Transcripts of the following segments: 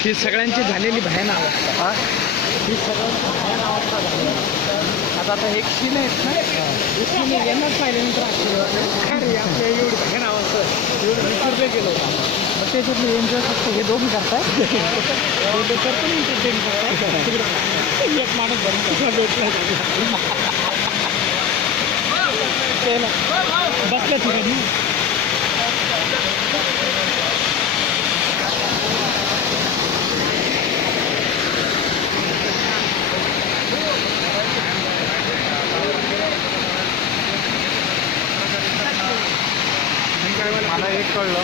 ही सगळ्यांची झालेली भयान अवस्था. ही सगळ्यांची भयान अवस्था झाली. आता हे क्षीण आहेत ना, हे क्षीण यांनाच पाहिल्यानंतर अरे आपल्या एवढी भयान अवस्था एवढं विसरले गेलो होतं. मग त्याच्यातलं एन्जॉय फक्त हे दोघं करताय. करतो मी एक माणूस भरून कसा भेटला बसल्या ठिकाणी. मला एक कळलं,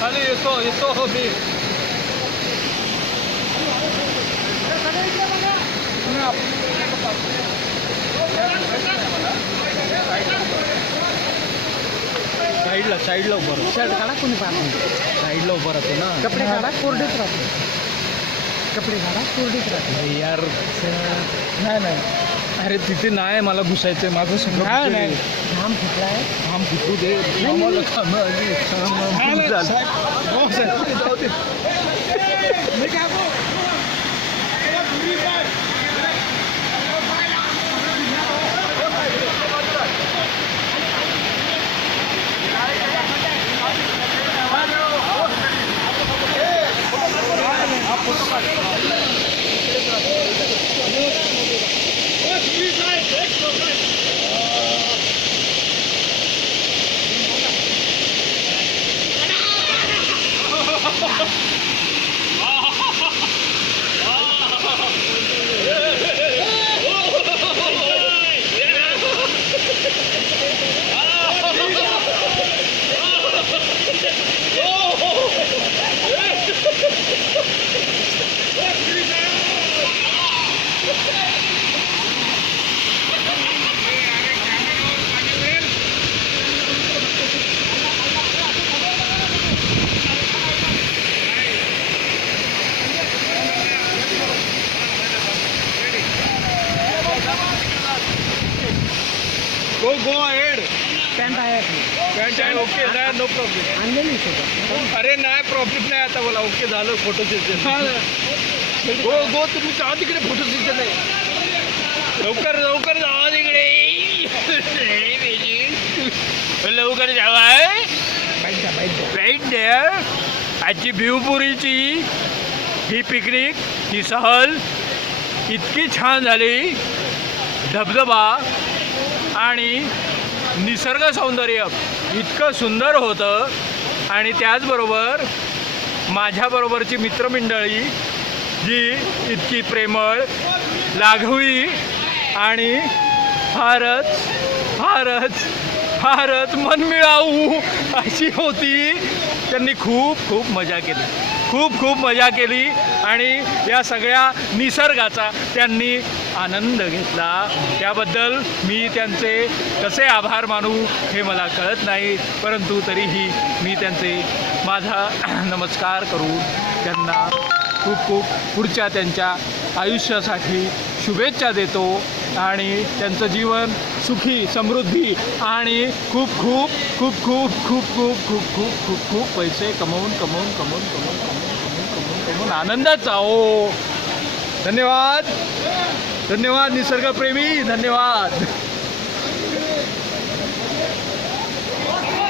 खाली येतो हो मी. साईडला उभं शर्ट काढा, कोणी पाहतो साईडला उभं राहतो ना. कपडे काढा, कोरडेच राहतो. कपडे काढा, कोरडेच राहतो. यार नाही अरे तिथे नाही, मला घुसायचंय. माझं सगळं नाही. घाम फुटलाय, घाम फुटू दे. Go ahead. पॅन्ट आहे आपली. पॅन्ट आहे, ओके. नाही, नो प्रॉब्लेम. आणलेली सगळं. अरे नाही प्रॉब्लेम नाही आता मला. ओके झालं. Photo session. गो तुम्ही जा तिकडे. फोटो सेशन आहे. लवकर जावा तिकडे. लवकर जावा. Right there. आजची भिवपुरीची ही पिकनिक, ही सहल इतकी छान झाली. धबधबा आणि निसर्ग सौंदर्य इतकं सुंदर होतं. आणि त्याचबरोबर माझ्याबरोबरची मित्रमंडळी जी इतकी प्रेमळ, लाघवी आणि फारच फारच फारच मनमिळाऊ अशी होती. त्यांनी खूप मजा केली. खूप मजा केली आणि या सगळ्या निसर्गाचा त्यांनी आनंद घेतला. त्याबद्दल मी त्यांचे कसे आभार मानू हे मला कळत नाही. परंतु तरीही मी त्यांचे माझा नमस्कार करून त्यांना खूप पुढच्या त्यांच्या आयुष्यासाठी शुभेच्छा देतो आणि त्यांचं जीवन सुखी समृद्धी आणि खूप खूप खूप खूप खूप खूप खूप खूप खूप खूप पैसे कमवून आनंदात जाओ. धन्यवाद धन्यवाद निसर्गप्रेमी, धन्यवाद.